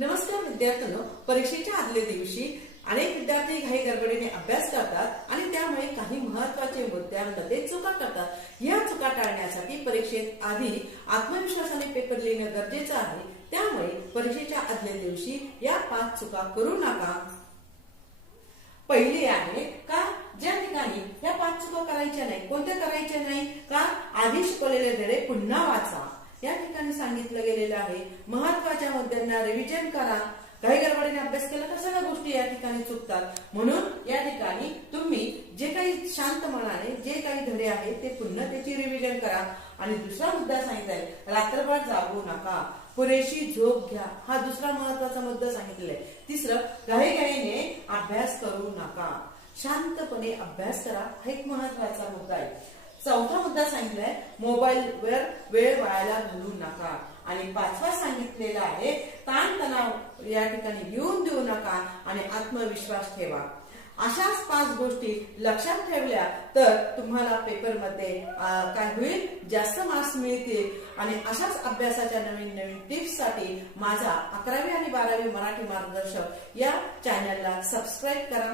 नमस्कार विद्यार्थ्यांनो, परीक्षेच्या आदल्या दिवशी अनेक विद्यार्थी घाई गडबडीने अभ्यास करतात आणि त्यामुळे काही महत्त्वाचे मुद्द्यांमध्ये चुका करतात। या चुका टाळण्यासाठी परीक्षेत आधी आत्मविश्वासाने पेपर लिहिणे गरजेचे आहे। त्यामुळे परीक्षेच्या आदल्या दिवशी या 5 चुका करू नका। पहिली आहे का ज्या ठिकाणी या 5 चुका करायच्या नाही। कोणत्या करायच्या नाही का आधी शिकवलेले धडे पुन्हा वाचा। या ठिकाणी सांगितलं गेलेलं आहे महत्त्वाच्या मुद्द्यांना रिव्हिजन करा। काही गडबडीने अभ्यास केला तर सगळ्या गोष्टी या ठिकाणी चुकतात। म्हणून या ठिकाणी तुम्ही जे काही शांत मनाने जे काही धडे आहेत ते पुन्हा त्याची रिव्हिजन करा। आणि दुसरा मुद्दा सांगितलाय रात्रभर जागू नका, पुरेशी झोप घ्या। हा दुसरा महत्त्वाचा मुद्दा सांगितलेला आहे। तिसरं घाईघाईने अभ्यास करू नका, शांतपणे अभ्यास करा। हा एक महत्त्वाचा मुद्दा आहे। चौथा मुद्दा सांगितलाय मोबाईलवर वेळ वायाला घालवू नका। आणि 5वा सांगितलेला आहे ताणतणाव या ठिकाणी येऊन देऊ नका आणि आत्मविश्वास ठेवा। अशाच 5 गोष्टी लक्षात ठेवल्या तर तुम्हाला पेपरमध्ये काय होईल, जास्त मार्क्स मिळतील। आणि अशाच अभ्यासाच्या नवीन नवीन टिप्स साठी माझा 11वी आणि 12वी मराठी मार्गदर्शक या चॅनलला सबस्क्राईब करा।